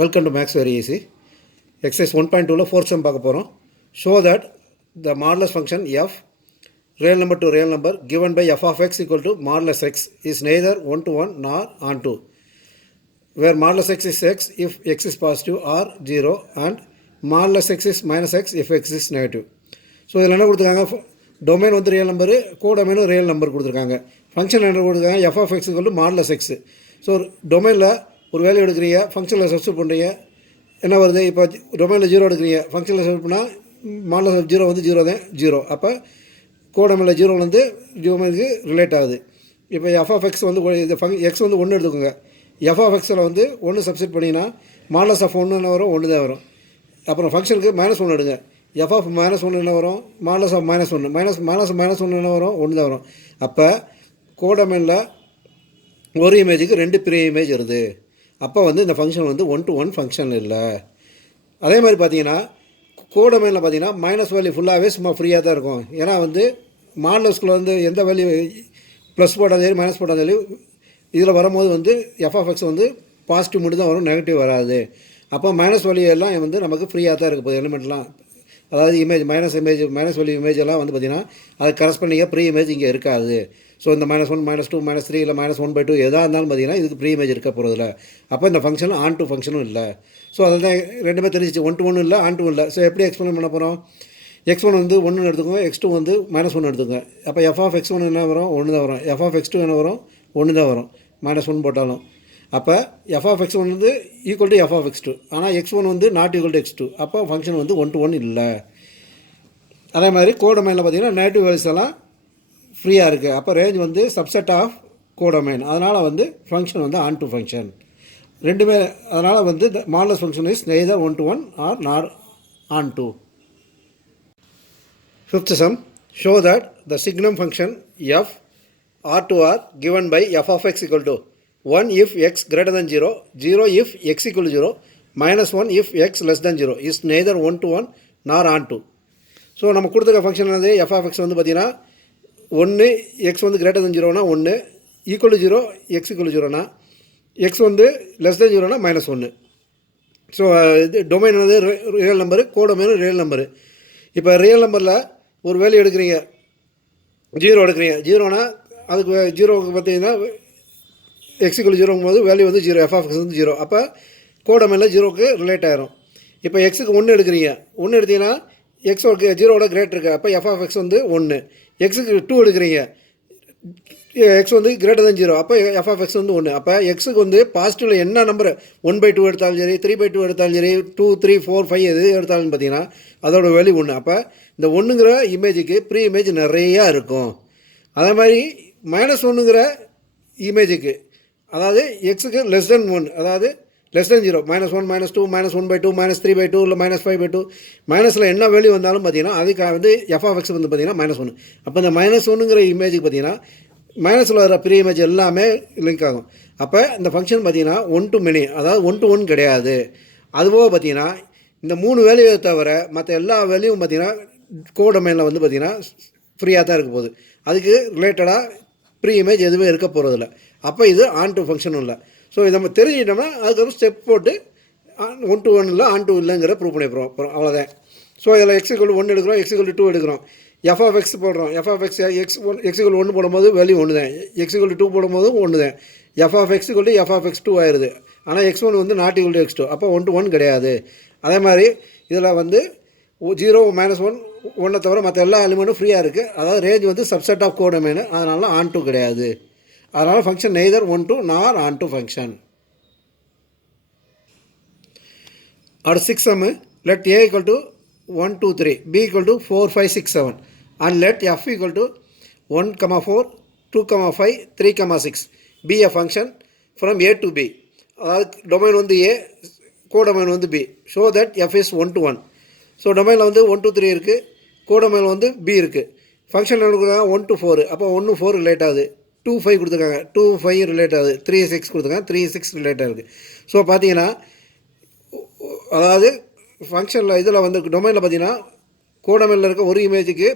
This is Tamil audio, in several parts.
Welcome to Max Very Easy. Exercise 1.2 fourth sum பார்க்க போகிறோம். Show that the modulus function f real number to real number given by f of x equal to modulus x is neither 1 to 1 nor onto, where modulus x is x if x is positive or 0 and modulus x is minus x if x is negative. So இதில் என்ன கொடுத்துருக்காங்க, டொமைன் வந்து ரியல் நம்பரு, கோடொமைனும் ரியல் நம்பர் கொடுத்துருக்காங்க. ஃபங்க்ஷன் என்ன கொடுத்துருக்காங்க, f of x equal to modulus x. So டொமைனில் ஒரு வேல்யூ எடுக்கிறீங்க, ஃபங்க்ஷனில் சப்ஸ்டியூட் பண்ணுறீங்க, என்ன வருது, இப்போ டொமைனில் 0 எடுக்கிறீங்க, ஃபங்க்ஷனில் சப்ஸ்டியூட் பண்ணால் மாடுலஸ் ஆஃப் 0 வந்து 0 தான் 0. அப்போ கோடொமைனில் 0 வந்து டொமைனுக்கு ரிலேட் ஆகுது. இப்போ எஃப் ஆஃப் எக்ஸ் வந்து இந்த எக்ஸ் வந்து 1 எடுத்துக்கோங்க. எஃப் ஆஃப் எக்ஸில் வந்து 1 சப்ஸ்டியூட் பண்ணிங்கன்னா மாடுலஸ் ஆஃப் 1 என்ன வரும், 1 தான் வரும். அப்புறம் ஃபங்க்ஷனுக்கு -1 எடுங்க, எஃப் ஆஃப் -1 என்ன வரும், மாடுலஸ் ஆஃப் -1 -1 என்ன வரும், 1 தான் வரும். அப்போ கோடொமைனில் ஒரு இமேஜுக்கு 2 ப்ரீ இமேஜ் வருது. அப்போ வந்து இந்த ஃபங்க்ஷன் வந்து 1 to 1 ஃபங்க்ஷன் இல்லை. அதே மாதிரி பார்த்தீங்கன்னா கோடொமைனில் பார்த்தீங்கன்னா மைனஸ் வேல்யூ ஃபுல்லாகவே சும்மா ஃப்ரீயாக தான் இருக்கும். ஏன்னா வந்து மாடுலஸ்குள்ளே வந்து எந்த வேல்யூ ப்ளஸ் போட்டாலும் சரி மைனஸ் போட்டாலும் சரி இதில் வரும்போது வந்து எஃப் ஆஃப் எக்ஸ் வந்து பாசிட்டிவ் மட்டும் தான் வரும், நெகட்டிவ் வராது. அப்போ மைனஸ் வேல்யூ எல்லாம் வந்து நமக்கு ஃப்ரீயாக தான் இருக்க போகுது. எலிமெண்ட்லாம் அதாவது இமேஜ் மைனஸ் வேல்யூ இமேஜ் எல்லாம் வந்து பார்த்திங்கன்னா அது கரஸ்பாண்டிங்காக ப்ரீ இமேஜ் இங்கே இருக்காது. ஸோ இந்த -1 -2 -3 இல்லை -1/2 எதாக இருந்தாலும் பார்த்திங்கன்னா இதுக்கு ப்ரீ இமேஜ் இருக்க போகிறதில்ல. அப்போ இந்த ஃபங்க்ஷன் ஆன் டு ஃபங்க்ஷனும் இல்லை. ஸோ அதில் தான் ரெண்டுமே தெரிஞ்சிச்சு, 1 to 1 இல்லை, ஆன் டு இல்லை. ஸோ எப்படி எக்ஸ்பிளைன் பண்ண போகிறோம், x1 வந்து 1 எடுத்துக்கோங்க, x2 வந்து -1 எடுத்துக்கோங்க. அப்போ எஃப் ஆஃப் x1 என்ன வரும், 1 தான் வரும். எஃப் ஆஃப் x2 என்ன வரும், 1 தான் வரும், -1 போட்டாலும். அப்போ எஃப் ஆஃப் x1 வந்து equal to F of x2, ஆனால் x1 வந்து நாட் ஈக்குவல் டு x2. அப்போ ஃபங்க்ஷன் வந்து 1 to 1 இல்லை. அதே மாதிரி கோடொமைனில் பார்த்திங்கன்னா நெகட்டிவ் வேல்யூஸ் எல்லாம் ஃப்ரீயாக இருக்குது. அப்போ ரேஞ்ச் வந்து சப்செட் ஆஃப் கோடொமைன். அதனால் வந்து ஃபங்க்ஷன் வந்து ஆன் டு ஃபங்க்ஷன் ரெண்டுமே. அதனால் வந்து modulus function is neither 1 to 1 or nor onto. Fifth sum, show that the signum function f R to R given by f of x equal to 1 if x greater than 0, 0 if x equal to 0, -1 if x less than 0 is neither 1 to 1 nor on to. So நம்ம கொடுத்துருக்க ஃபங்க்ஷன் வந்து எஃப் ஆஃப் எக்ஸ் வந்து பார்த்திங்கன்னா 1 எக்ஸ் வந்து கிரேட்டர் தன் 0னா 1, equal to 0 x equal to 0னா, எக்ஸ் வந்து லெஸ் தென் 0னா -1. ஸோ இது டொமைன் வந்து real number, codomain real number. இப்போ ரியல் நம்பரில் ஒரு வேல்யூ எடுக்கிறீங்க, 0 எடுக்கிறீங்க, 0னா அதுக்கு 0க்கு பார்த்தீங்கன்னா எக்ஸ் ஈக்குவல் டு 0ங்கும் போது வேல்யூ வந்து 0, எஃப் ஆஃப் எக்ஸ் வந்து 0. அப்போ கோடொமைனில் 0க்கு ரிலேட் ஆகிரும். இப்போ எக்ஸுக்கு 1 எடுக்கிறீங்க, 1 எடுத்தீங்கன்னா எக்ஸ் 0வோட கிரேட் இருக்குது. அப்போ எஃப் ஆஃப் எக்ஸ் வந்து 1. எக்ஸுக்கு 2 எடுக்கிறீங்க, எக்ஸ் வந்து கிரேட்டர் தன் 0. அப்போ எஃப் ஆஃப் எக்ஸ் வந்து 1. அப்போ எக்ஸுக்கு வந்து பாசிட்டிவில் என்ன நம்பர் 1/2 எடுத்தாலும் சரி, 3/2 எடுத்தாலும் சரி, 2, 3, 4, 5 எது எடுத்தாலும் பார்த்தீங்கன்னா அதோட வேல்யூ 1. அப்போ இந்த 1ங்கிற இமேஜுக்கு ப்ரீ இமேஜ் நிறையா இருக்கும். அதே மாதிரி -1ங்கிற இமேஜுக்கு, அதாவது எக்ஸுக்கு லெஸ் தென் 1, அதாவது லெஸ் தென் 0, -1, -2, -1/2, -3/2 இல்லை -5/2 மைனஸில் என்ன வேல்யூ வந்தாலும் பார்த்தீங்கன்னா அதுக்கு வந்து எஃப் ஆஃப் எக்ஸ் வந்து பார்த்தீங்கன்னா -1. அப்போ இந்த -1ங்கிற இமேஜுக்கு பார்த்தீங்கன்னா மைனஸில் வர ப்ரீ இமேஜ் எல்லாமே லிங்க் ஆகும். அப்போ இந்த ஃபங்க்ஷன் பார்த்தீங்கன்னா 1 to many, அதாவது 1 to 1 கிடையாது. அதுபோக பார்த்தீங்கன்னா இந்த 3 வேல்யூவை தவிர மற்ற எல்லா வேல்யூவும் பார்த்தீங்கன்னா கோடொமைனில் வந்து பார்த்தீங்கன்னா ஃப்ரீயாக தான் இருக்க போகுது. அதுக்கு ரிலேட்டடாக ப்ரீ இமேஜ் எதுவுமே இருக்க போகிறதில்ல. அப்போ இது ஆன் டு ஃபங்க்ஷனும் இல்லை. ஸோ இதை நம்ம தெரிஞ்சிட்டோம்னா அதுக்கப்புறம் ஸ்டெப் போட்டு 1 to 1 இல்லை, ஆன் டு இல்லைங்கிற ப்ரூவ் பண்ணி போகிறோம், அவ்வளோதான். ஸோ இதில் x = 1 எடுக்கிறோம், x = 2 எடுக்கிறோம், எஃப் ஆஃப் எக்ஸ் போடுறோம். எஃப் ஆஃப் எக்ஸ் x = 1 போடும்போது வேல்யூ 1 தான், x = 2 போடும்போது 1 தான். F of x = f of x 2 ஆயிடுது. ஆனால் x1 வந்து நாட் ஈக்குவல் டு x2. அப்போ 1 to 1 கிடையாது. அதே மாதிரி இதில் வந்து 0, -1, 1 தவிர மற்ற எல்லா எலிமெண்ட்டும் ஃப்ரீயாக இருக்குது. அதாவது ரேஞ்ச் வந்து சப்செட் ஆஃப் கோடொமைன், அதனால ஆன் டு கிடையாது. அதனால் function neither 1 to nor on to function. அடுத்த 6 sum, let a equal to 1, 2, 3, b equal to 4, 5, 6, 7 and let f equal to 1, 4, 2, 5, 3, 6 be a function from a to b. அதாவது டொமைன் வந்து a, கோடொமைன் வந்து b. show that f is 1 to 1. So டொமைனில் வந்து 1, 2, 3 இருக்குது, கோடொமைனில் வந்து b இருக்குது. ஃபங்க்ஷன் கொடுக்குறாங்க 1 to 4. அப்போ 1, 4 ரிலேட் ஆகுது, 2, 5 கொடுத்துருக்காங்க, 2, 5 ரிலேட் ஆகுது, 3, 6 கொடுத்துருக்காங்க, 3, 6 ரிலேட் ஆகுது. ஸோ பார்த்தீங்கன்னா அதாவது ஃபங்க்ஷனில் இதில் வந்து டொமைனில் பார்த்தீங்கன்னா கோடொமைனில் இருக்க ஒரு இமேஜுக்கு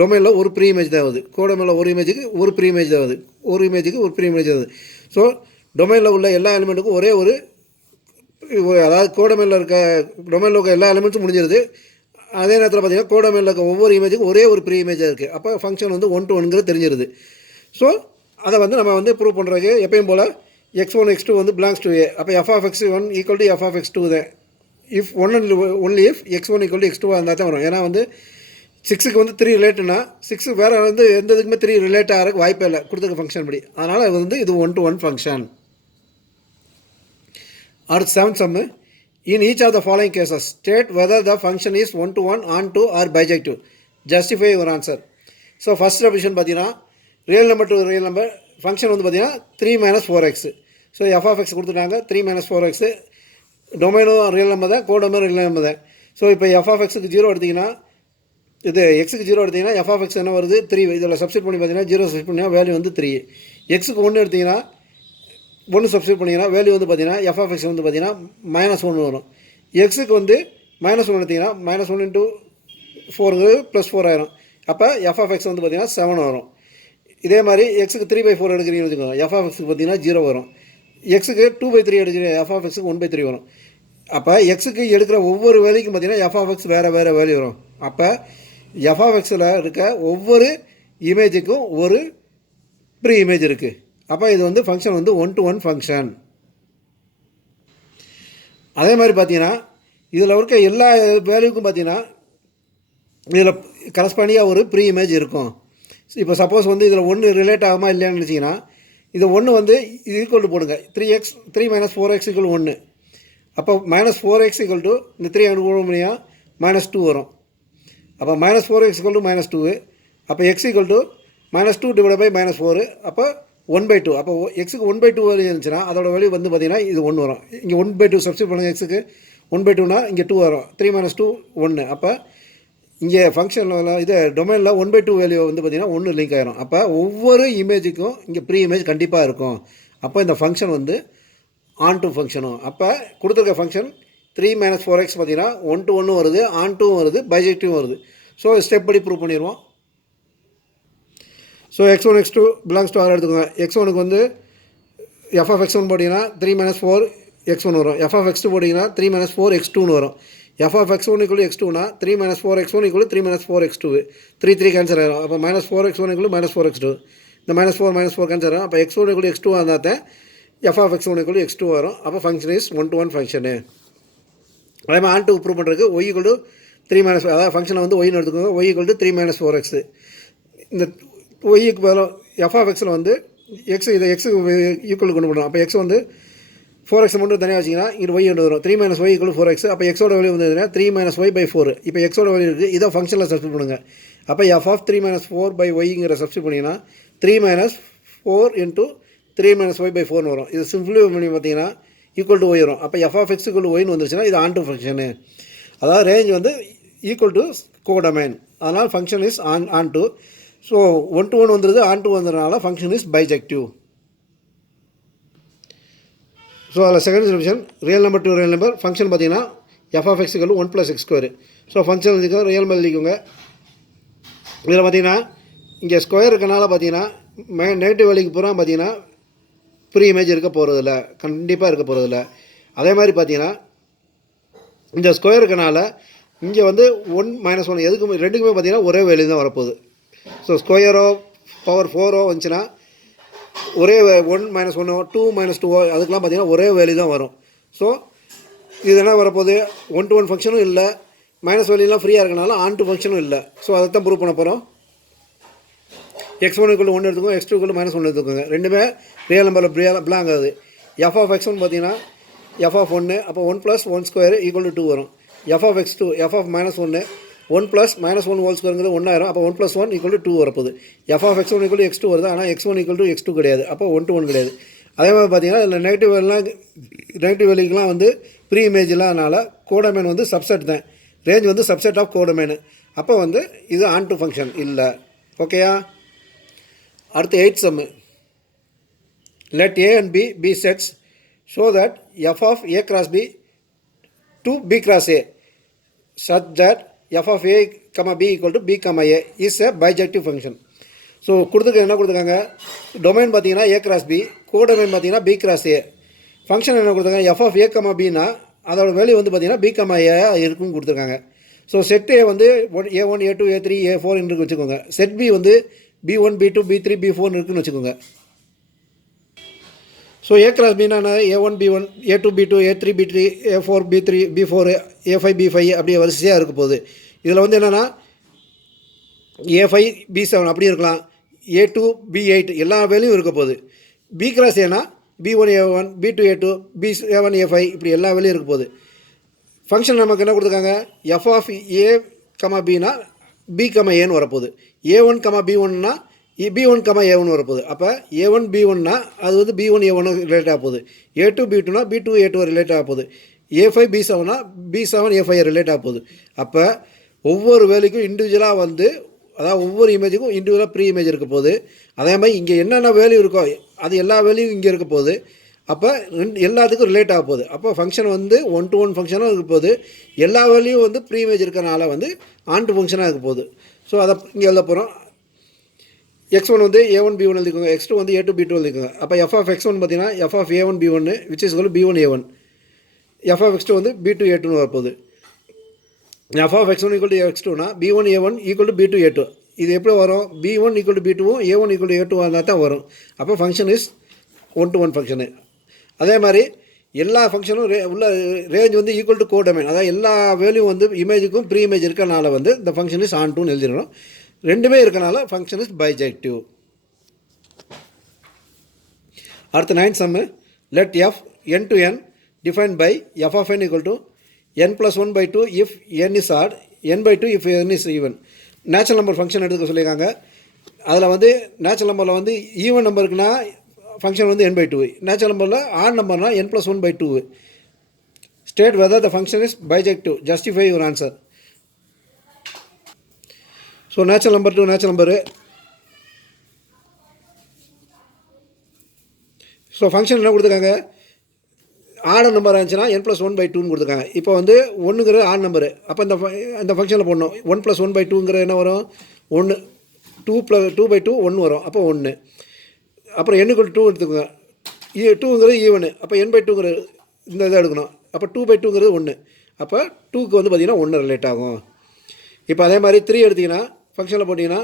டொமைனில் ஒரு ப்ரீ இமேஜ் தான் ஆகுது, கோடொமைனில் ஒரு இமேஜுக்கு ஒரு ப்ரீ இமேஜ் தான் ஆகுது, ஒரு இமேஜுக்கு ஒரு ப்ரீ இமேஜ் ஆகுது. ஸோ டொமைனில் உள்ள எல்லா எலிமெண்ட்டுக்கும் ஒரே ஒரு அதாவது கோடமைனில் இருக்க டொமைனில் இருக்க எல்லா எலிமெண்ட்ஸும் முடிஞ்சிருது. அதே நேரத்தில் பார்த்தீங்கன்னா கோடமைனில் இருக்க ஒவ்வொரு இமேஜுக்கும் ஒரே ஒரு ப்ரீ இமேஜாக இருக்குது. அப்போ ஃபங்க்ஷன் வந்து 1 to 1ங்கிறது தெரிஞ்சிருது. ஸோ அதை வந்து நம்ம வந்து ப்ரூவ் பண்ணுறதுக்கு எப்பயும் போல் x1 x2 வந்து பிலாங்ஸ் டு a. அப்போ f(x1) ஈக்குவல் டு f(x2) தான். If only if x1 equal to x2 இருந்தால் தான் வரும். ஏன்னா வந்து 6க்கு வந்து 3 ரிலேட்டுனா 6 வேறு வந்து எந்த இதுக்குமே 3 ரிலேட் ஆகிறதுக்கு வாய்ப்பே இல்லை கொடுத்துருக்க ஃபங்க்ஷன் படி. அதனால் அது வந்து இது 1 to 1 ஃபங்க்ஷன். அடுத்து 7th sum. In each of the following cases, state whether the function is 1 to 1, onto or bijective. Justify your answer. So first option பார்த்தீங்கன்னா real number to real number function வந்து பார்த்தீங்கன்னா 3 - 4x. ஸோ f(x) கொடுத்துட்டாங்க 3 - 4x. டொமைனும் ரியல் நம்பர் தான், கோடொமைனும் ரியல் நம்பர் தான். ஸோ இப்போ f(x)க்கு 0 எடுத்திங்கன்னா இது எக்ஸுக்கு 0 எடுத்திங்கன்னா f(x) என்ன வருது 3. இதில் சப்ஸ்டிட் பண்ணி பார்த்தீங்கன்னா 0 சப்ஸ்டிட் பண்ணிங்கன்னா வேல்யூ வந்து 3. எக்ஸுக்கு 1 எடுத்திங்கன்னா 1 சப்ஸ்டிட் பண்ணிங்கன்னா வேல்யூ வந்து பார்த்தீங்கன்னா f(x) வந்து பார்த்தீங்கன்னா -1 வரும். எக்ஸுக்கு வந்து -1 எடுத்திங்கன்னா -1 × 4 +4 ஆயிரும். அப்போ f(x) வந்து பார்த்தீங்கன்னா 7 வரும். இதே மாதிரி எக்ஸுக்கு 3/4 எடுக்கிறீங்கன்னு வச்சுக்கோங்க, f(x)க்கு பார்த்தீங்கன்னா 0 வரும். எக்ஸுக்கு 2/3 எடுக்கிறீங்க, f(x)க்கு 1/3 வரும். அப்போ எக்ஸுக்கு எடுக்கிற ஒவ்வொரு வேல்யூக்கும் பார்த்தீங்கன்னா f(x) வேறு வேறு வேல்யூ வரும். அப்போ f(x)ல் இருக்க ஒவ்வொரு இமேஜுக்கும் ஒரு ப்ரீ இமேஜ் இருக்குது. அப்போ இது வந்து ஃபங்க்ஷன் வந்து 1 to 1 ஃபங்க்ஷன். அதே மாதிரி பார்த்தீங்கன்னா இதில் இருக்க எல்லா வேல்யூக்கும் பார்த்தீங்கன்னா இதில் கரஸ்பாண்டியாக ஒரு ப்ரீ இமேஜ் இருக்கும். இப்போ சப்போஸ் வந்து இதில் 1 ரிலேட் ஆகுமா இல்லையான்னு நினச்சிங்கன்னா இது 1 வந்து இது ஈக்குவல் போடுங்க 3 - 4x = 1. அப்போ -4x = இந்த 3 போட முடியும் -2 வரும். அப்போ -4x = -2. அப்போ x = -2 / -4. அப்போ 1/2. அப்போ எக்ஸுக்கு 1/2 வேல்யூ இருந்துச்சுன்னா அதோட வேல்யூ வந்து பார்த்தீங்கன்னா இது 1 வரும். இங்கே 1/2 சப்ஸ்டிட் பண்ணுங்கள். எக்ஸுக்கு 1/2னா இங்கே 2 வரும். 3 - 2 1. அப்போ இங்கே ஃபங்க்ஷனில் இது டொமைனில் 1/2 வேல்யூ வந்து பார்த்திங்கன்னா 1 லிங்க் ஆகிரும். அப்போ ஒவ்வொரு இமேஜுக்கும் இங்கே ப்ரீ இமேஜ் கண்டிப்பாக இருக்கும். அப்போ இந்த ஃபங்க்ஷன் வந்து ஆன் டு ஃபங்க்ஷனும். அப்போ கொடுத்துருக்க ஃபங்க்ஷன் 3 - 4x பார்த்திங்கன்னா 1 to 1 வருது, ஆன் டூவும் வருது, பைஜெக்டிவும் வருது. ஸோ ஸ்டெப் படி ப்ரூவ் பண்ணிடுவோம். So x1 x2 belongs to R எடுத்துக்கோங்க. x1க்கு வந்து f(x1) போட்டிங்கன்னா 3 - 4x1 வரும். f(x2) போட்டிங்கன்னா 3 - 4x2ன்னு வரும். f(x1) = x2னா 3 - 4x1 = 3 - 4x2. 3 கேன்சல் ஆகிடும். அப்போ -4x1 = -4x2. இந்த -4 -4 கேன்சல் ஆகும். அப்போ x1 = x2 இருந்தால் தான் f(x1) = x2 வரும். அப்போ ஃபங்க்ஷன் இஸ் 1 to 1 ஃபங்க்ஷனு. அதே மாதிரி ஆன் டூ ப்ரூவ் பண்ணுறதுக்கு y = 3 - அதாவது ஃபங்க்ஷனை வந்து ஒய்னு எடுத்துக்கோங்க. y = 3 - 4x. இந்த ஒய்க்கு பதிலாக f(x)ல் வந்து எக்ஸ் இதை எக்ஸுக்கு ஈக்குவல் கொண்டு போடணும். அப்போ எக்ஸ் வந்து 4x மட்டும் தனியாக வச்சிங்கன்னா இங்கே y கொண்டு வரும். 3 - y = 4x. அப்போ எக்ஸோட வேல்யூ வந்து 3 - y/4. இப்போ எக்ஸோட வேல்யூ இருக்குது, இதை ஃபங்க்ஷனில் சப்ஸ்டிட் பண்ணுங்கள். அப்போ f(3 - 4/y)ங்கிற சப்ஸ்டிட் பண்ணிங்கன்னா 3 - 4 × 3 - y/4ன்னு வரும். இது சிம்பிளி பண்ணி பார்த்தீங்கன்னா ஈக்குவல் டு y வரும். அப்போ f(x) = y வந்துருச்சுன்னா இது ஆன் டு ஃபங்க்ஷனு. அதாவது ரேஞ்ச் வந்து ஈக்குவல் டு கோடமைன். அதனால் function is onto. So 1 to 1 வந்துடுது, ஆன் டு வந்ததுனால ஃபங்க்ஷன் இஸ் பைஜெக்டிவ். ஸோ அதில் second solution real number to real number function பார்த்தீங்கன்னா f(x) = 1 + x². ஸோ ஃபங்க்ஷன் எழுதிக்கோ, ரியல் நம்பர் எழுதிக்கோங்க. இதில் பார்த்தீங்கன்னா இங்கே ஸ்கொயர் இருக்கனால பார்த்தீங்கன்னா நெகட்டிவ் வேல்யூக்கு பூரா பார்த்தீங்கன்னா ப்ரீ இமேஜ் இருக்க போகிறதில்ல, கண்டிப்பாக இருக்க போகிறதில்ல. அதே மாதிரி பார்த்தீங்கன்னா இந்த ஸ்கொயர் இருக்கனால இங்கே வந்து 1 - 1 எதுக்குமே ரெண்டுக்குமே பார்த்தீங்கன்னா ஒரே வேல்யூ தான் வரப்போகுது. ஸோ ஸ்கொயரோ பவர் 4 வந்துச்சுன்னா ஒரே 1 - 1 2 - 2 அதுக்கெலாம் பார்த்தீங்கன்னா ஒரே வேல்யூ தான் வரும். ஸோ இது என்ன வரப்போகுது 1 to 1 ஃபங்க்ஷனும் இல்லை, மைனஸ் வேல்யூலாம் ஃப்ரீயாக இருக்கனால ஆன் டு ஃபங்க்ஷனும் இல்லை. ஸோ அதை தான் ப்ரூவ் பண்ண போகிறோம். x1 = 1 எடுத்துக்கோங்க, x2 = -1 எடுத்துக்கோங்க. ரெண்டுமே ரியல் நம்பரில் பிளாங் ஆகுது. f(x1) பார்த்தீங்கன்னா f(1) அப்போ 1 + 1² = 2 வரும். f(x2) f(-1) 1 + -1² 1 ஆயிரும். அப்போ 1 + 1 = 2 வரப்போகுது. f(x1) = x2 வருது, ஆனால் x1 = x2 கிடையாது. அப்போ 1 to 1 கிடையாது. அதே மாதிரி பார்த்தீங்கன்னா இதில் நெகட்டிவ் வேல்யூக்கெலாம் வந்து ப்ரீ இமேஜ் இல்லாதனால கோடமைன் வந்து சப்செட் தான், ரேஞ்ச் வந்து சப்செட் ஆஃப் கோடமைன். அப்போ வந்து இது ஆன் டு ஃபங்க்ஷன் இல்லை. ஓகேயா? அடுத்து 8th sum. Let a and b be sets so that f(a × b) to b × a such that f(a, b) = b, a is a bijective function. So கொடுத்துருக்க என்ன கொடுத்துருக்காங்க, டொமைன் பார்த்தீங்கன்னா a × b, கோடொமைன் பார்த்தீங்கன்னா b × a. ஃபங்க்ஷன் என்ன கொடுத்துருக்காங்க, எஃப் ஆஃப் ஏ கமா பின்னா அதோட வேல்யூ வந்து பார்த்தீங்கன்னா பி கமா ஏ இருக்குன்னு கொடுத்துருக்காங்க. ஸோ செட் ஏ வந்து A1 A2 A3 A4 இருக்கு வச்சுக்கோங்க. செட் பி வந்து B1 B2 B3 B4 இருக்குன்னு வச்சுக்கோங்க. ஸோ ஏ கிளாஸ் பின்னா A1 B1 A2 B2 A3 B3 A4 B3 B4 A5 B5 அப்படியே வரிசையாக இருக்க போகுது. இதில் வந்து என்னென்னா A5 B7 அப்படி இருக்கலாம், A2 B8 எல்லா வேலையும் இருக்க போகுது. பி கிளாஸ் ஏன்னா B1 A1 B2 A2 B7 A5 இப்படி எல்லா வேலையும் இருக்க போகுது. ஃபங்க்ஷன் நமக்கு என்ன கொடுத்துருக்காங்க, எஃப் ஆஃப் ஏ கமா பின்னா பி கமா ஏன்னு வரப்போகுது. A1 comma B1னா B1 comma A1 வரப்போகுது. அப்போ A1 B1னா அது வந்து B1 A1 ரிலேட் ஆக போகுது. A2 B2னா B2 A2 ரிலேட் ஆக போகுது. A5 B7னா B7 A5 ரிலேட் ஆக போகுது. அப்போ ஒவ்வொரு வேலைக்கும் இண்டிவிஜுவலாக வந்து அதாவது ஒவ்வொரு இமேஜுக்கும் இண்டிவிஜுவலாக ப்ரீ இமேஜ் இருக்க போகுது. அதே மாதிரி இங்கே என்னென்ன வேல்யூ இருக்கோ அது எல்லா வேல்யூவும் இங்கே இருக்க போகுது. அப்போ எல்லாத்துக்கும் ரிலேட் ஆக போகுது. அப்போ ஃபங்க்ஷன் வந்து 1 to 1 ஃபங்க்ஷனாக இருக்க போகுது. எல்லா வேல்யூவும் வந்து ப்ரீ இமேஜ் இருக்கிறனால வந்து ஆன் டு ஃபங்க்ஷனாக இருக்க போகுது. ஸோ அதை இங்கே எழுத போகிறோம். x1 வந்து A1 B1 எழுதிக்கோங்க, x2 வந்து A2 B2 எழுதிக்கோங்க. அப்போ எஃப் ஆஃப் x1 பார்த்தீங்கன்னா f of A1 B1 which is B1 A1, f of x2 வந்து B2 A2ன்னு வரப்போகுது. F of x1 equal to x2னா B1 A1 equal to B2 A2. இது எப்படி வரும், B1 ஈக்குவல் டு B2வும் A1 ஈக்குவல் டு A2 இருந்தால் தான் வரும். அப்போ ஃபங்க்ஷன் இஸ் 1 to 1 ஃபங்க்ஷனு. அதே மாதிரி எல்லா ஃபங்க்ஷனும் உள்ள ரேஞ்ச் வந்து ஈக்குவல் டு கோடொமைன், அதாவது எல்லா வேல்யூ வந்து இமேஜுக்கும் ப்ரீ இமேஜ் இருக்கனால வந்து இந்த ஃபங்க்ஷன் இஸ் ஆன் டூன்னு எழுதிடணும். ரெண்டுமே இருக்கனால ஃபங்க்ஷன் இஸ் பைஜெக்டிவ். அடுத்த 9th sum, let f n to n define by f of n equal to n+1/2 if n is odd, n/2 if n is even. Natural number function எடுத்துக்க சொல்லியிருக்காங்க. அதில் வந்து நேச்சுரல் நம்பரில் வந்து ஈவன் நம்பருக்குன்னா ஃபங்க்ஷன் வந்து n/2, நேச்சுரல் நம்பரில் ஆட் நம்பர்னால் n+1/2. State whether the function is bijective, justify your answer. So natural number to natural number. So function என்ன கொடுத்துருக்காங்க, ஆட் நம்பர் இருந்துச்சுன்னா n+1/2ன்னு கொடுத்துருக்காங்க. இப்போ வந்து 1ங்கிற ஆட் நம்பரு. அப்போ இந்த ஃபங்க்ஷனில் போடணும். 1+1/2ங்கிற என்ன வரும், 1, 2/2 1 வரும். அப்போ 1. அப்புறம் n = 2 எடுத்துக்கோங்க. 2ங்கிறது ஈவனு. அப்போ n/2ங்கிற இந்த இதை எடுக்கணும். அப்போ 2/2ங்கிறது 1. அப்போ 2க்கு வந்து பார்த்திங்கன்னா 1 ரிலேட் ஆகும். இப்போ அதே மாதிரி 3 எடுத்திங்கன்னா ஃபங்க்ஷனில் போட்டிங்கன்னா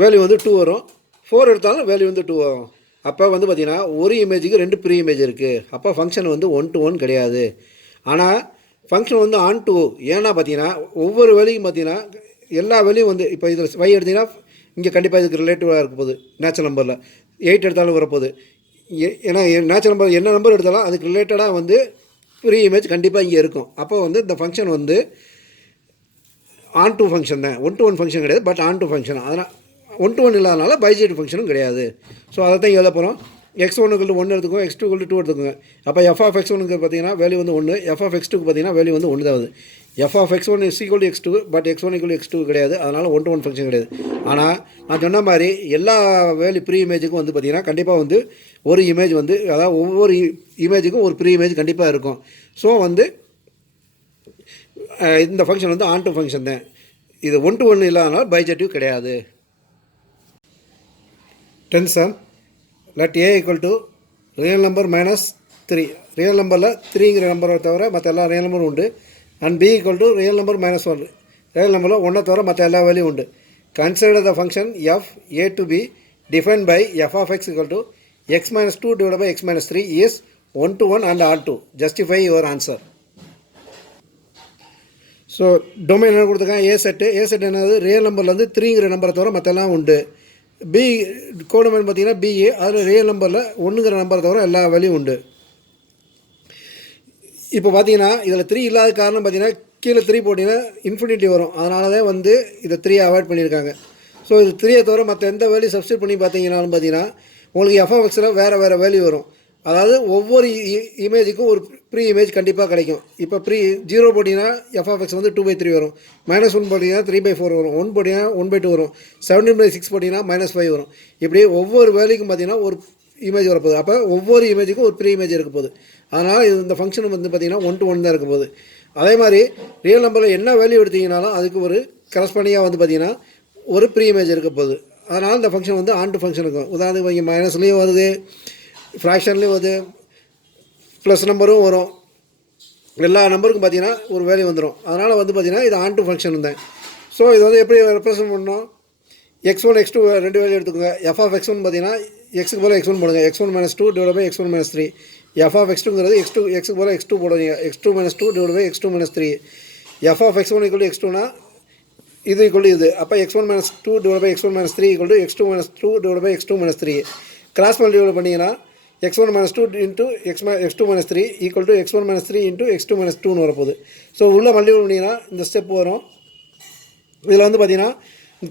வேல்யூ வந்து 2 வரும். 4 எடுத்தாலும் வேல்யூ வந்து 2 வரும். அப்போ வந்து பார்த்திங்கன்னா ஒரு இமேஜுக்கு 2 ப்ரீ இமேஜ் இருக்குது. அப்போ ஃபங்க்ஷன் வந்து 1 to 1 கிடையாது. ஆனால் ஃபங்க்ஷன் வந்து ஆன் டூ. ஏன்னா பார்த்தீங்கன்னா ஒவ்வொரு வேலையும் பார்த்தீங்கன்னா எல்லா வேலையும் வந்து இப்போ இதில் y எடுத்திங்கன்னா இங்கே கண்டிப்பாக இதுக்கு ரிலேட்டிவாக இருக்க போகுது. நேச்சுரல் நம்பரில் 8 எடுத்தாலும் வரப்போகுது. ஏன்னா நேச்சுரல் நம்பர் என்ன நம்பர் எடுத்தாலும் அதுக்கு ரிலேட்டடாக வந்து ப்ரீ இமேஜ் கண்டிப்பாக இங்கே இருக்கும். அப்போ வந்து இந்த ஃபங்க்ஷன் வந்து ஆன் டூ ஃபங்க்ஷன் தான், 1 to 1 ஃபங்க்ஷன் கிடையாது, பட் ஆன் டூ ஃபங்க்ஷன். அதனால் 1 to 1 இல்லாதனால பைஜெக்டிவ் ஃபங்க்ஷனும் கிடையாது. ஸோ அதை தான் எழுத போகிறோம். x1 = 1 எடுத்துக்கோங்க, x2 = 2 எடுத்துக்கோங்க. அப்போ f ஆஃப் x1க்கு பார்த்தீங்கன்னா வேல்யூ வந்து 1, f ஆஃப் x2க்கு பார்த்தீங்கன்னா வேல்யூ வந்து 1 தான் ஆகுது. f of x1 = x2, but x1 = x2 கிடையாது. அதனால் 1 to 1 ஃபங்க்ஷன் கிடையாது. ஆனால் நான் சொன்ன மாதிரி எல்லா வேல்யூ ப்ரீ இமேஜுக்கும் வந்து பார்த்திங்கன்னா கண்டிப்பாக வந்து ஒரு இமேஜ் வந்து அதாவது ஒவ்வொரு இமேஜுக்கும் ஒரு ப்ரீ இமேஜ் கண்டிப்பாக இருக்கும். ஸோ வந்து இந்த ஃபங்க்ஷன் வந்து ஆன் டூ ஃபங்க்ஷன் தான். இது 1 to 1 இல்லாதனால பைஜெக்டிவ் கிடையாது. 10th sum, let a equal to real number minus 3. Real நம்பரில் 3ங்கிற நம்பரை தவிர மற்ற எல்லா ரியல் நம்பரும் உண்டு. And b equal to real number minus 1. Real நம்பரில் 1 தவிர மற்ற எல்லா வேல்யூம் உண்டு. Consider the function f a to b defined by f of x equal to x minus 2 divided by x minus 3 is 1 to 1 and on 2. Justify your answer. So domain என்ன கொடுத்துருக்காங்க, ஏ செட்டு என்னது ரியல் நம்பரில் வந்து 3ங்கிற நம்பரை தவிர மற்ற எல்லாம் உண்டு. பி கோடொமைன் பார்த்தீங்கன்னா பிஏ, அதில் ரியல் நம்பரில் 1ங்கிற நம்பரை தவிர எல்லா வேல்யூம் உண்டு. இப்போ பார்த்தீங்கன்னா இதில் 3 இல்லாத காரணம் பார்த்தீங்கன்னா கீழே 3 போட்டிங்கன்னா இன்ஃபினிட்டி வரும். அதனால தான் வந்து இதை 3 அவாய்ட் பண்ணியிருக்காங்க. ஸோ இது 3ஐ தவிர மற்ற எந்த வேல்யூ சப்ஸ்டியூட் பண்ணி பார்த்தீங்கன்னாலும் பார்த்தீங்கன்னா உங்களுக்கு எஃப் ஆஃப் எக்ஸில் வேறு வேல்யூ வரும். அதாவது ஒவ்வொரு இமேஜுக்கும் ஒரு ப்ரீ இமேஜ் கண்டிப்பாக கிடைக்கும். இப்போ 0 போட்டிங்கன்னா எஃப் ஆஃப் எக்ஸ் வந்து 2/3 வரும். -1 போட்டிங்கன்னா 3/4 வரும். 1 போட்டிங்கன்னா 1/2 வரும். 17/6 போட்டிங்கன்னா -5 வரும். இப்படி ஒவ்வொரு வேல்யூக்கும் பார்த்தீங்கன்னா ஒரு இமேஜ் வரப்போகுது. அப்போ ஒவ்வொரு இமேஜுக்கும் ஒரு ப்ரீ இமேஜ் இருக்க போகுது. அதனால் இது இந்த ஃபங்க்ஷன் வந்து பார்த்திங்கன்னா 1 to 1 தான் இருக்க போகுது. அதே மாதிரி ரியல் நம்பரில் என்ன வேல்யூ எடுத்திங்கனாலும் அதுக்கு ஒரு கரஸ்பாண்டிங்காக வந்து பார்த்திங்கன்னா ஒரு ப்ரீ இமேஜ் இருக்க போகுது. அதனால் இந்த ஃபங்க்ஷன் வந்து ஆன் டு ஃபங்க்ஷன் இருக்கும். உதாரணத்துக்கு இங்கே மைனஸ்லேயும் வருது, ஃப்ராக்ஷன்லேயும் வருது, ப்ளஸ் நம்பரும் வரும், எல்லா நம்பருக்கும் பார்த்தீங்கன்னா ஒரு வேல்யூ வந்துடும். அதனால் வந்து பார்த்தீங்கன்னா இது ஆன் டு ஃபங்க்ஷன் தான். ஸோ இது வந்து எப்படி ரெப்ரசன்ட் பண்ணணும், x1 x2 ரெண்டு வேல்யூ எடுத்துக்கோங்க. எஃப் ஆஃப் x1 பார்த்தீங்கன்னா எக்ஸுக்கு போல் x1 போடுங்க, x1 - 2 divide by x1 - 3. F of x2ங்கிறது எக்ஸுக்கு போல் x2 போடுவீங்க, x2 - 2 divide by x2 - 3. F of x1 = x2னா இது ஈக்குவல் இது. அப்போ x1 - 2 divide by x1 - 3 = x2 - 2 divide by x2 - 3. Cross multiple பண்ணிங்கன்னா x1 - 2 into x2 - 3 equal to x1 - 3 into x2 - 2ன்னு வரப்போகுது. ஸோ உள்ள மல்டிபிள் பண்ணிங்கன்னா இந்த ஸ்டெப் வரும். இதில் வந்து பார்த்தீங்கன்னா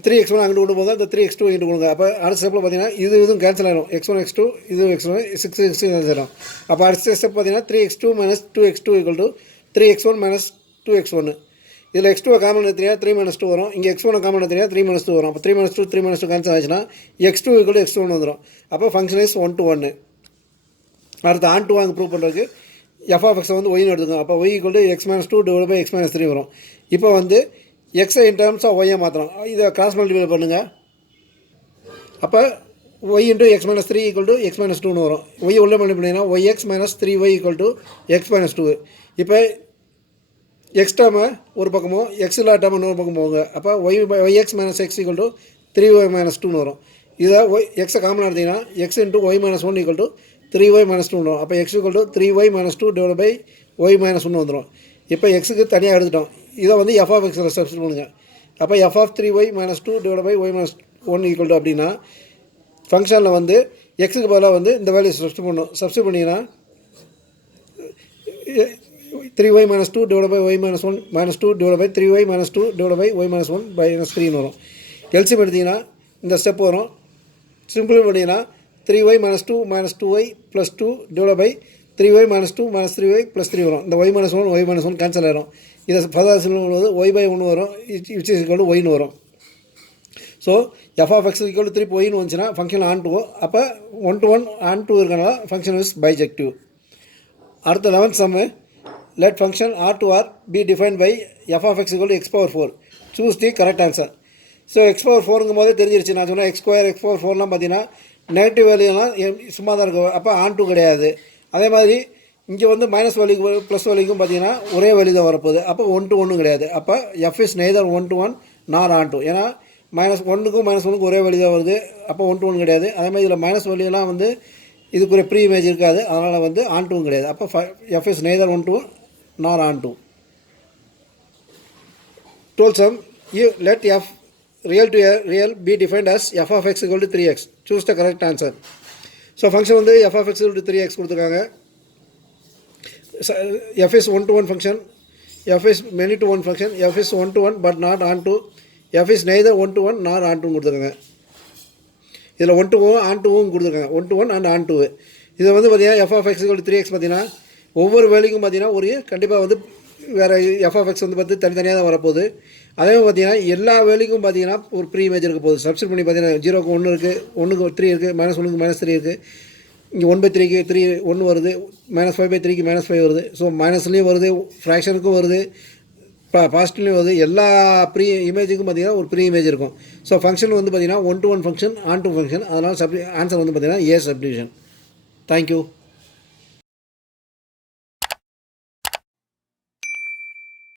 3x1 அங்கிட்டு கொண்டு போதும், இந்த 3x2 இங்கிட்டு கொடுங்க. அப்போ அடுத்த ஸ்டெப்பில் பார்த்தீங்கன்னா இதுவும் கேன்சல் ஆகிடும், x1 x2 இது x1 6 கேன்சல் ஆகிடும். அப்போ அடுத்த ஸ்டெப் பார்த்தீங்கன்னா 3x2 - 2x2 = 3x1 - 2x1. இதில் x2 காமன் எடுத்தீங்கன்னா 3 - 2 வரும், இங்கே x1 காமன் எடுத்தீங்கன்னா 3 - 2 வரும். அப்போ 3 - 2 3 - 2 கேன்சல் ஆச்சுன்னா x2 = x1 வந்துடும். அப்போ ஃபங்க்ஷன் இஸ் 1 to 1. அடுத்து ஆன் டு வாங்க ப்ரூவ் பண்ணுறதுக்கு எஃப் ஆஃப் எக்ஸை வந்து ஒய்னு எடுத்துக்கோங்க. அப்போ y = x - 2 divide by x - 3 வரும். இப்போ வந்து எக்ஸை இன் டேர்ம்ஸ் ஆஃப் ஒய்யை மாற்றணும். இதை கிராஸ் மல்டிபிள் பண்ணுங்கள். அப்போ y × x - 3 = x - 2ன்னு வரும். y உள்ள மல்டிபிள் பண்ணிங்கன்னா yx - 3y = x - 2. இப்போ எக்ஸ் டேர்மை ஒரு பக்கமும் எக்ஸ் இல்லா டேர்ம் இன்னொரு பக்கம் போங்க. அப்போ yx - x = 3y - 2ன்னு வரும். இதை எக்ஸை காமன் எடுத்திங்கன்னா x × y - 1 = 3y - 2 வரும். அப்போ x = 3y - 2 divide by y - 1 வந்துடும். இப்போ எக்ஸுக்கு தனியாக எடுத்துட்டோம். இதை வந்து எஃப் ஆஃப் எக்ஸில் சப்ஸ்டிட் பண்ணுங்க. அப்போ f of 3y - 2 divide by y - 1 = அப்படின்னா ஃபங்க்ஷனில் வந்து எக்ஸுக்கு பதிலாக வந்து இந்த வேல்யூ சப்ஸ்டிட் பண்ணணும். சப்ஸ்டிட் பண்ணிங்கன்னா 3y - 2 divide by y - 1 -2 divide by 3y - 2 divide by y - 1 -3ன்னு வரும். எல்சிஎம் எடுத்திங்கன்னா இந்த ஸ்டெப் வரும். சிம்பிள் பண்ணிங்கன்னா 3y - 2 - 2y + 2 divide by 3y - 2 - 3y + 3 வரும். இந்த y - 1 y - 1 கேன்சல் ஆகிடும். இதை ஃபர்தர் சிம்பிள் பண்ணும்போது y/1 வரும், which is equal to yன்னு வரும். ஸோ எஃப் ஆஃப் எக்ஸ் = 3 ஒய்னு வந்துச்சுன்னா ஃபங்க்ஷன் ஆன் டு. அப்போ 1 to 1 ஆன் டு இருக்கனால ஃபங்க்ஷன் இஸ் பைஜெக்டிவ். அடுத்த 11th sum, let function R to R be defined by f of x = x⁴. Choose the correct answer. So x⁴ போது தெரிஞ்சிருச்சு. நான் சொன்னேன் x², x⁴ பார்த்தீங்கன்னா நெகட்டிவ் வேல்யூலாம் சும்மா தான் இருக்கும். அப்போ ஆன் டு கிடையாது. அதே மாதிரி இங்கே வந்து மைனஸ் வேல்யூக்கு ப்ளஸ் வேல்யூக்கும் பார்த்தீங்கன்னா ஒரே வேல்யூ தான் வரப்போகுது. அப்போ 1 to 1 கிடையாது. அப்போ எஃப் இஸ் நெய்தர் 1 to 1 நார் ஆன் டு. ஏன்னா -1க்கும் -1க்கும் ஒரே வேல்யூ தான் வருது. அப்போ 1 to 1 கிடையாது. அதே மாதிரி இதில் மைனஸ் வேல்யூலாம் வந்து இதுக்கு ஒரு ப்ரீ இமேஜ் இருக்காது. அதனால் வந்து ஆன் டுவும் கிடையாது. அப்போ எஃப் இஸ் நெய்தர் 1 to 1 நார் on to. 12th sum, let f real to real be defined as f of x = 3x. Choose the correct answer. So function வந்து f of x = 3x கொடுத்துருக்காங்க. f is 1 to 1 function, f is many to 1 function, f is 1 to 1 but not on to, f is neither 1 to 1 nor on to கொடுத்துருக்காங்க. இதில் 1 to 1 on to கொடுத்துருக்காங்க, 1 to 1 and on to. இதை வந்து பார்த்தீங்கன்னா f of x = 3x பார்த்தீங்கன்னா ஒவ்வொரு வேல்யூக்கும் பார்த்தீங்கன்னா ஒரு கண்டிப்பாக வந்து வேறு f of x வந்து பார்த்து தனித்தனியாக தான் வரப்போகுது. அதே மாதிரி பார்த்தீங்கன்னா எல்லா வேல்யூக்கும் பார்த்தீங்கன்னா ஒரு ப்ரீ இமேஜ் இருக்க போகுது. சப்ஸ்டிட் பண்ணி பார்த்தீங்கன்னா 0க்கு 1 இருக்குது, 1க்கு 3 இருக்குது, -1க்கு -3 இருக்குது, இங்கே 1/3க்கு 3 1 வருது, -5/3க்கு -5 வருது. ஸோ மைனஸ்லேயும் வருது, ஃப்ராக்ஷனுக்கும் வருது, பாசிட்டிவ்லேயும் வருது. எல்லா ப்ரீ இமேஜுக்கும் பார்த்தீங்கன்னா ஒரு ப்ரீ இமேஜ் இருக்கும். ஸோ ஃபங்க்ஷன் வந்து பார்த்தீங்கன்னா 1 to 1 function, on to function. அதனால் ஆன்சர் வந்து பார்த்தீங்கன்னா ஏ சப்டிவிஷன். தேங்க்யூ.